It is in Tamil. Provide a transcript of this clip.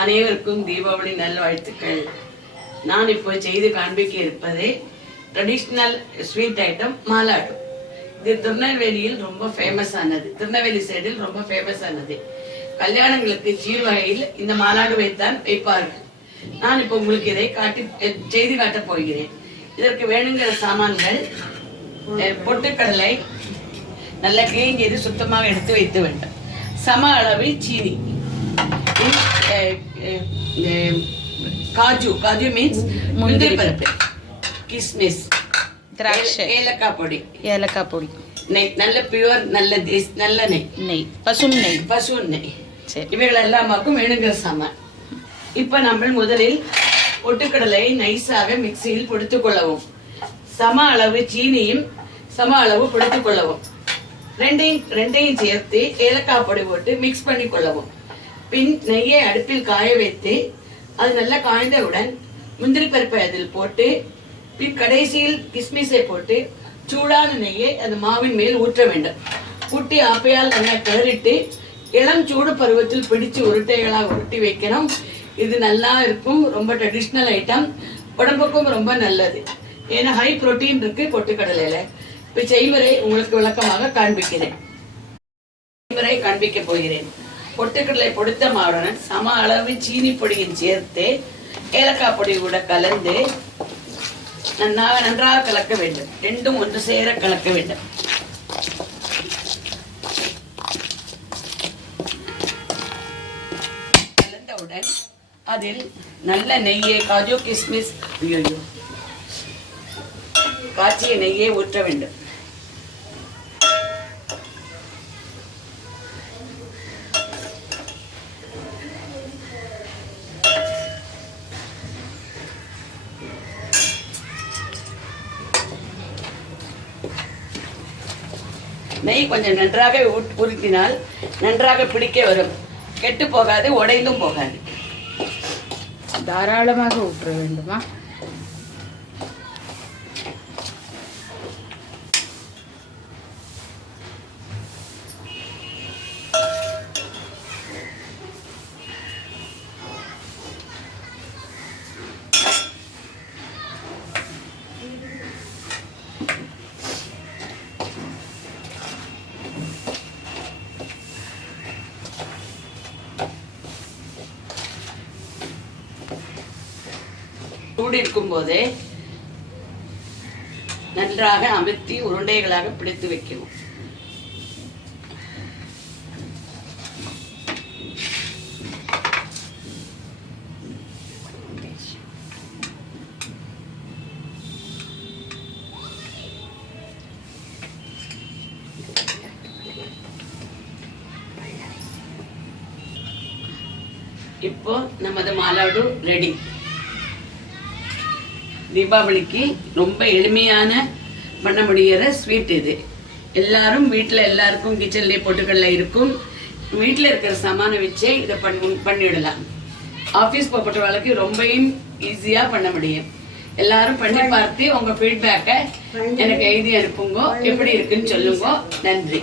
அனைவருக்கும் தீபாவளி நல்வாழ்த்துக்கள். நான் இப்போ செய்து காண்பிக்க இருப்பது ட்ரெடிஷ்னல் ஸ்வீட் ஐட்டம் மாலாடு. இது திருநெல்வேலியில் ரொம்ப ஃபேமஸ் ஆனது. திருநெல்வேலி சைடில் ரொம்ப ஃபேமஸ் ஆனது. கல்யாணங்களுக்கு சீர் வகையில் இந்த மாலாடு வைத்தான் வைப்பார்கள். நான் இப்போ உங்களுக்கு இதை செய்து காட்டப் போகிறேன். இதற்கு வேணுங்கிற சாமான்கள்: பொட்டுக்கடலை நல்ல கிளீன் செய்து சுத்தமாக எடுத்து வைத்து வேண்டும். சம அளவு சீனி, காஜு மீன்ஸ் முந்திரி பருப்பு, கிஸ்மிஸ், திராட்சை, ஏலக்காய் பொடி, நெய், நல்ல பியூர் நல்ல நெய், பசு நெய். இவைகள் எல்லாமாக்கும் வேணுங்கிற சாமான். இப்ப நம்ம முதலில் பொட்டுக்கடலை நைஸாக மிக்சியில் பொடித்துக் கொள்ளவும். சம அளவு சீனியும் சம அளவு பொடித்துக் கொள்ளவும். ரெண்டையும் சேர்த்து ஏலக்காய் பொடி போட்டு மிக்ஸ் பண்ணி கொள்ளவும். பின் நெய்யை அடுப்பில் காய வைத்து அது நல்லா காய்ந்தவுடன் முந்திரி பருப்பை அதில் போட்டு பின் கடைசியில் கிஸ்மிஸை போட்டு சூடான நெய்யை அந்த மாவின் மேல் ஊற்ற வேண்டும். ஊட்டி ஆப்பையால் நல்லா கிளறிட்டு இளம் சூடு பருவத்தில் பிடிச்சு உருட்டைகளாக உருட்டி வைக்கணும். இது நல்லா இருக்கும். ரொம்ப ட்ரெடிஷ்னல் ஐட்டம், உடம்புக்கும் ரொம்ப நல்லது. ஏன்னா ஹை புரோட்டீன் இருக்கு பொட்டுக்கடலையில. இப்ப செய்முறை உங்களுக்கு விளக்கமாக காண்பிக்கிறேன். செய்முறை காண்பிக்க போகிறேன். பொட்டுக்கடலை பொடித்த மாவுடன் சம அளவு சீனி பொடியும் சேர்த்து ஏலக்காய் பொடி கூட கலந்து நன்றாக கலக்க வேண்டும். ரெண்டும் ஒன்று சேர கலக்க வேண்டும். கலந்தவுடன் அதில் நல்ல நெய்யை, காஜு கிஸ்மிஸ், காய்ச்சிய நெய்யை ஊற்ற வேண்டும். நெய் கொஞ்சம் நன்றாக உருட்டினால் நன்றாக பிடிக்க வரும். கெட்டு போகாது, உடைந்தும் போகாது. தாராளமாக ஊற்ற வேண்டுமா? சூடு இருக்கும் போதே நன்றாக அமர்த்தி உருண்டைகளாக பிடித்து வைக்கவும். இப்போ நமது மாலாடு ரெடி. தீபாவளிக்கு ரொம்ப எளிமையான பண்ண முடிகிற ஸ்வீட் இது. எல்லாரும் எல்லாருக்கும் கிச்சன்லேயே பொட்டுக்கடலை இருக்கும். வீட்டில் இருக்கிற சாமான வச்சே இதை பண்ணிடலாம். ஆஃபீஸ் போகிறவங்களுக்கு ரொம்பவும் ஈஸியா பண்ண முடியும். எல்லாரும் பண்ணி பார்த்து உங்க ஃபீட்பேக்கை எனக்கு எழுதி அனுப்புங்க. எப்படி இருக்குன்னு சொல்லுங்க. நன்றி.